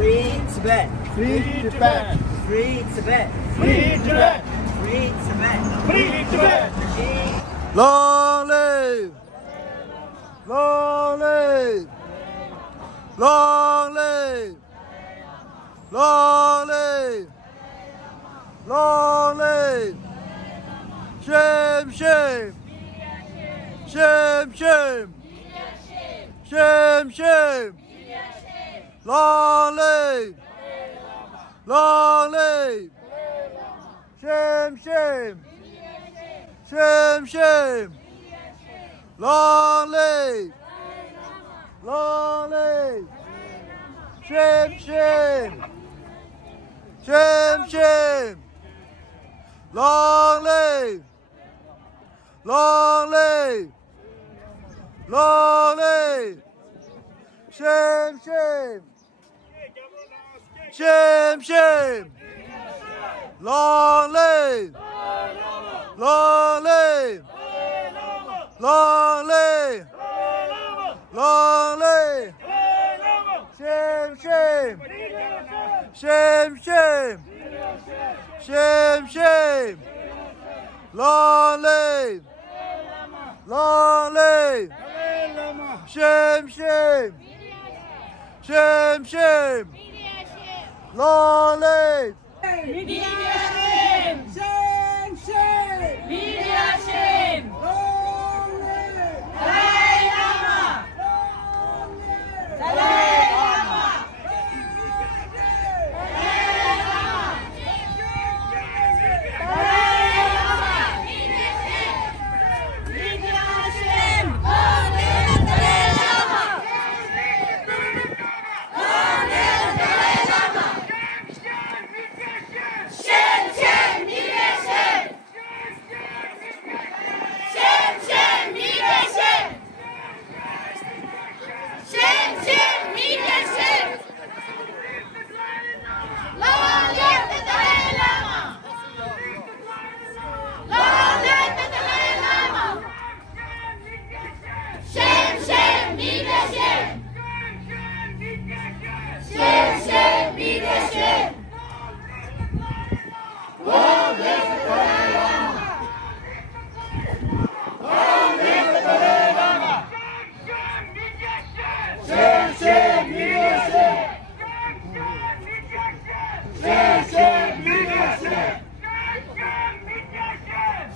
Free Tibet. Free Tibet. Free Tibet. Free Tibet. Free Tibet. Free Tibet. Long live! Long live! Long live! Long live! Long live! Shame, shame! Shame, shame! Shame, shame! Long live! Long live! Shame, shame! Shame, shame! Long live! Long live! Shame, shame! Shame, shame! Long live! Long live! Long live! Shame, shame! Shame, shame! Long live! Long live! Long live! Long live! Shame, shame! Shame, shame! Shame, shame! Long live! Long live! Shame, shame! Shame, shame! Long live! Media shame! Shame, shame! Media shame! Long live! Dalai Lama! Long live! Dalai Lama! Dalai Lama! Dalai Lama! Media shame! Long live Dalai Lama! Long live Dalai Lama! Shame, shame, media shame! Shame, shame, media shame! Shame, shame, media shame! Long live the Dalai Lama! Long live the Dalai Lama! Shame, shame, media shame! Shame, shame, media shame! Long live the Dalai Lama! Long live the Dalai Lama! Shame, shame, media shame! Shame, shame, media shame!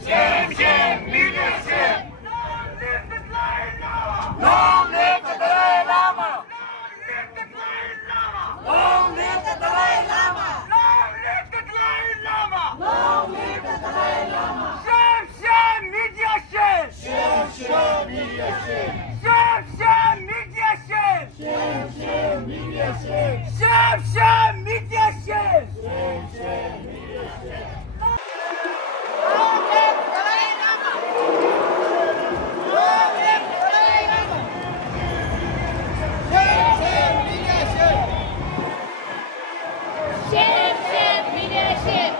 Shame, shame, media shame! Long live the Dalai Lama! Long live the Dalai Lama! Long live the Dalai Lama! Shame, shame, media shame! Shame, shame, media shame! Shame, shame, media shame! Shame, shame, media shame! Shame, shame, media shame! Shame, shame, media shame! Long live the Dalai Lama! Long live the Dalai Lama! Shame, shame, media shame! Shame, shame, media shame!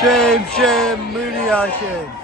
Shame, shame, media shame.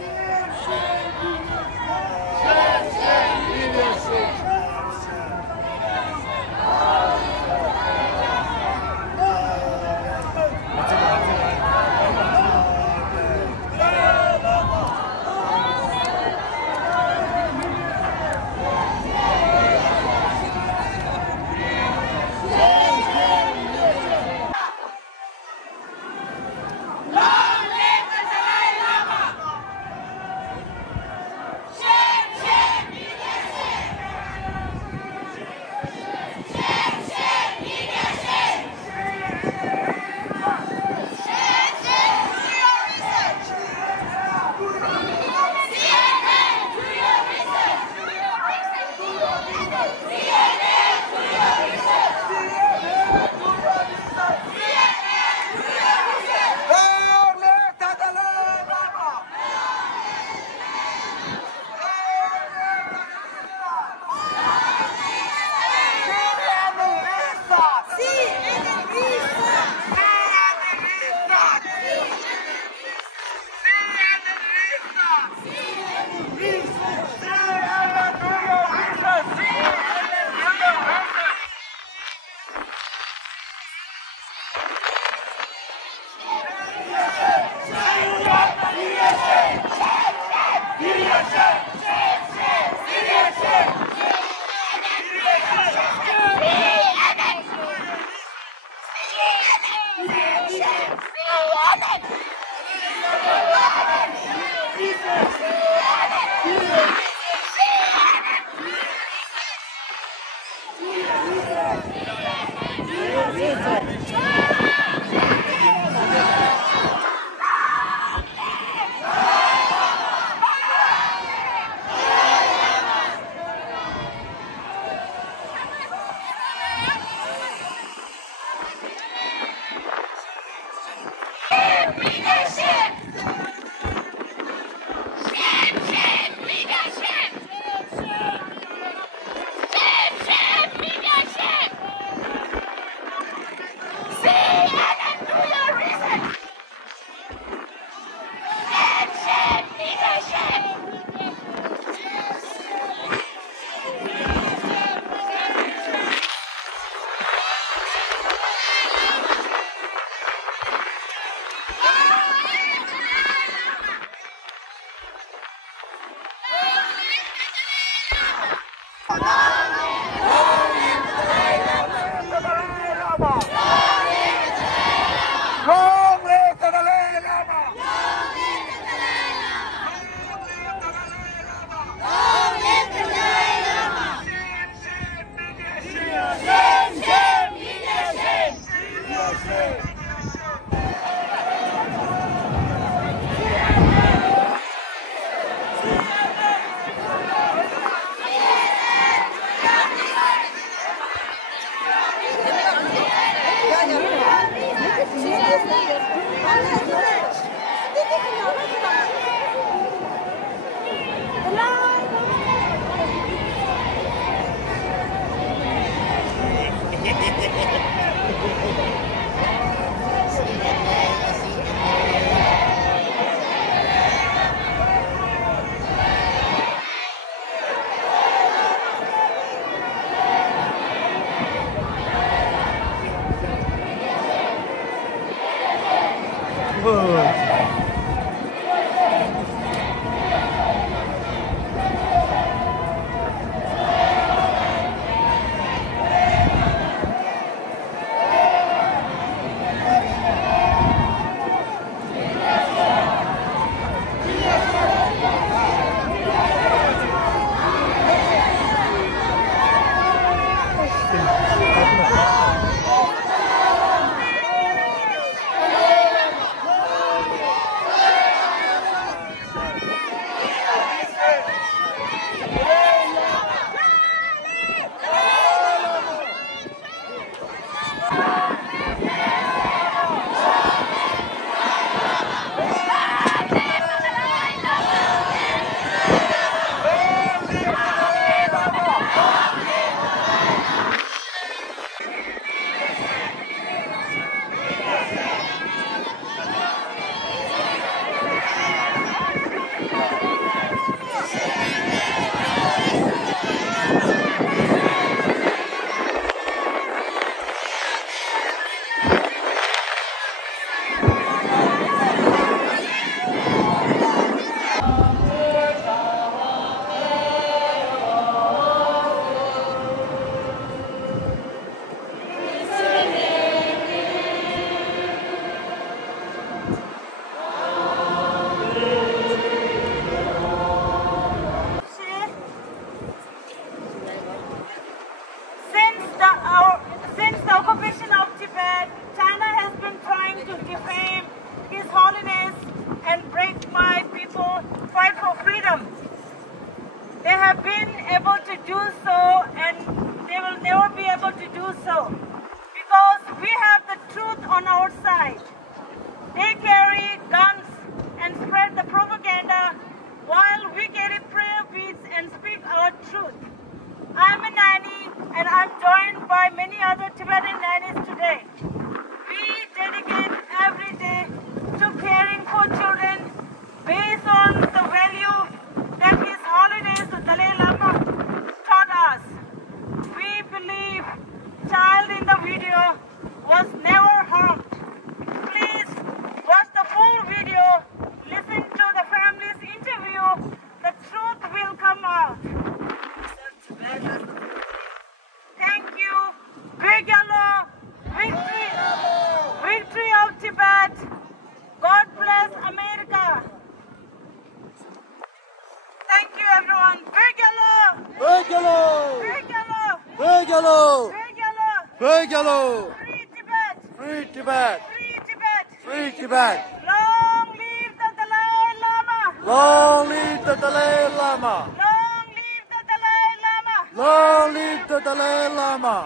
Yellow! Free Tibet! Free Tibet! Free Tibet! Free Tibet! Long live the Dalai Lama! Long live the Dalai Lama! Long live the Dalai Lama! Long live the Dalai Lama!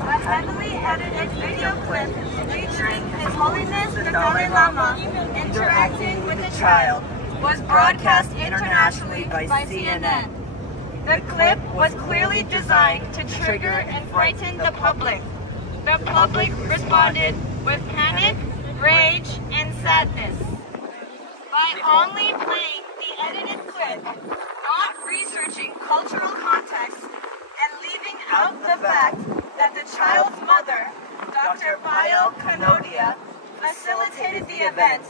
A heavily edited video clip featuring His Holiness the Dalai Lama interacting with a child was broadcast internationally by CNN. The clip was clearly designed to trigger and frighten the public. The public responded with panic, rage, and sadness. By only playing the edited clip, not researching cultural context, and leaving out the fact that the child's mother, Dr. Payal Kanodia, facilitated the event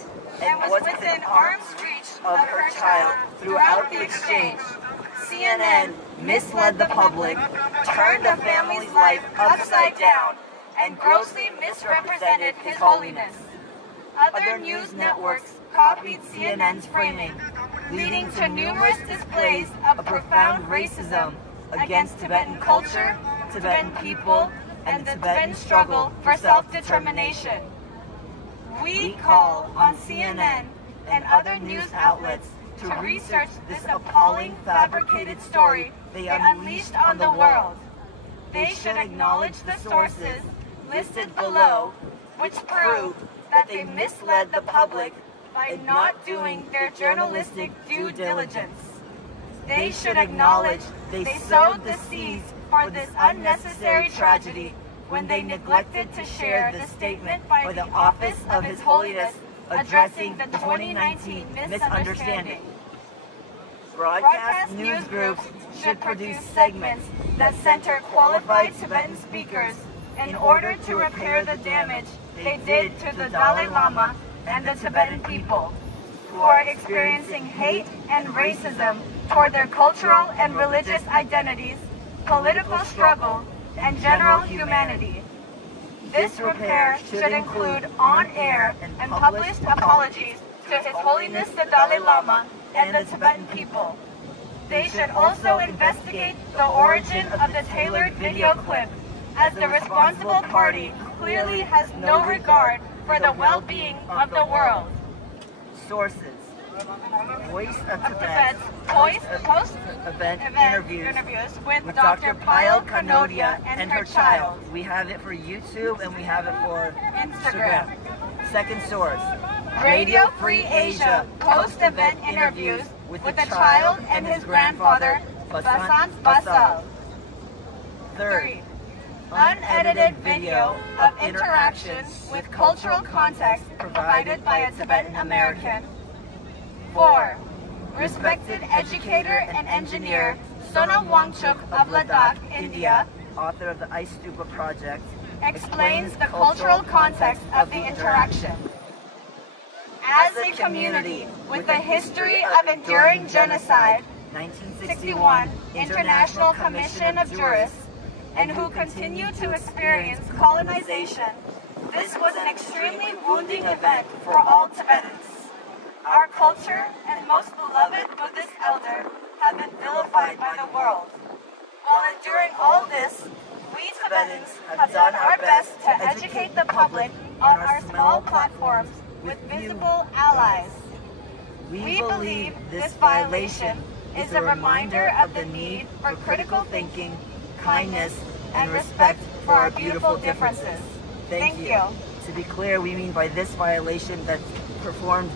and was within arm's reach of her child throughout the exchange, CNN misled the public, turned the family's life upside down, and grossly misrepresented His Holiness. Other news networks copied CNN's framing, leading to numerous displays of profound racism against Tibetan culture, Tibetan people, and the Tibetan struggle for self-determination. We call on CNN and other news outlets to research this appalling fabricated story they unleashed on the world. They should acknowledge the sources listed below, which prove that they misled the public by not doing their journalistic due diligence. They should acknowledge they sowed the seeds for this unnecessary tragedy when they neglected to share the statement by the Office of His Holiness addressing the 2019 misunderstanding. Broadcast news groups should produce segments that center qualified Tibetan speakers in order to repair the damage they did to the Dalai Lama and the Tibetan people, who are experiencing hate and racism toward their cultural and religious identities, political struggle, and general humanity. This repair should include on-air and published apologies to His Holiness the Dalai Lama and the Tibetan people. They should also investigate the origin of the tailored video clip, as the responsible party clearly has no regard for the well-being of the world. Sources: Voice of Tibet's post-event interviews with Dr. Payal Kanodia and her child. We have it for YouTube and we have it for Instagram. Second source: Radio Free Asia post-event interviews with the child and his grandfather, Basant Basal. Third: unedited video of interactions with cultural context provided by a Tibetan American. 4. Respected educator and engineer Sonam Wangchuk of Ladakh, India, author of the Ice Stupa project, explains the cultural context of the interaction. As a community with a history of enduring genocide, 1961 International Commission of Jurists, and who continue to experience colonization, this was an extremely wounding event for all Tibetans. Our culture and most beloved Buddhist elder have been vilified by the world. While enduring all this, we Tibetans have done our best to educate the public on our small platforms with visible allies. We believe this violation is a reminder of the need for critical thinking, kindness, and respect for our beautiful differences. Thank you. To be clear, we mean by this violation that's performed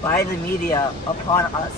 by the media upon us.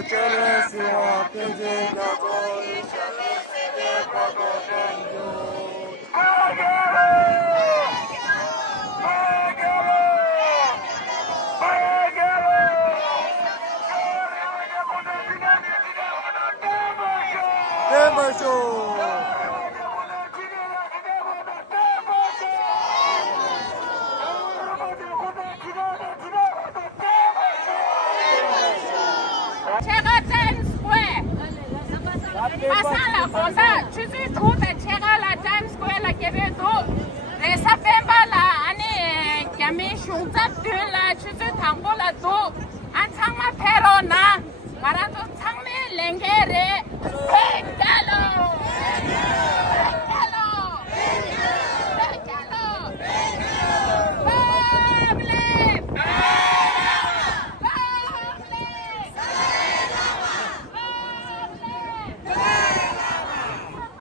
Times Square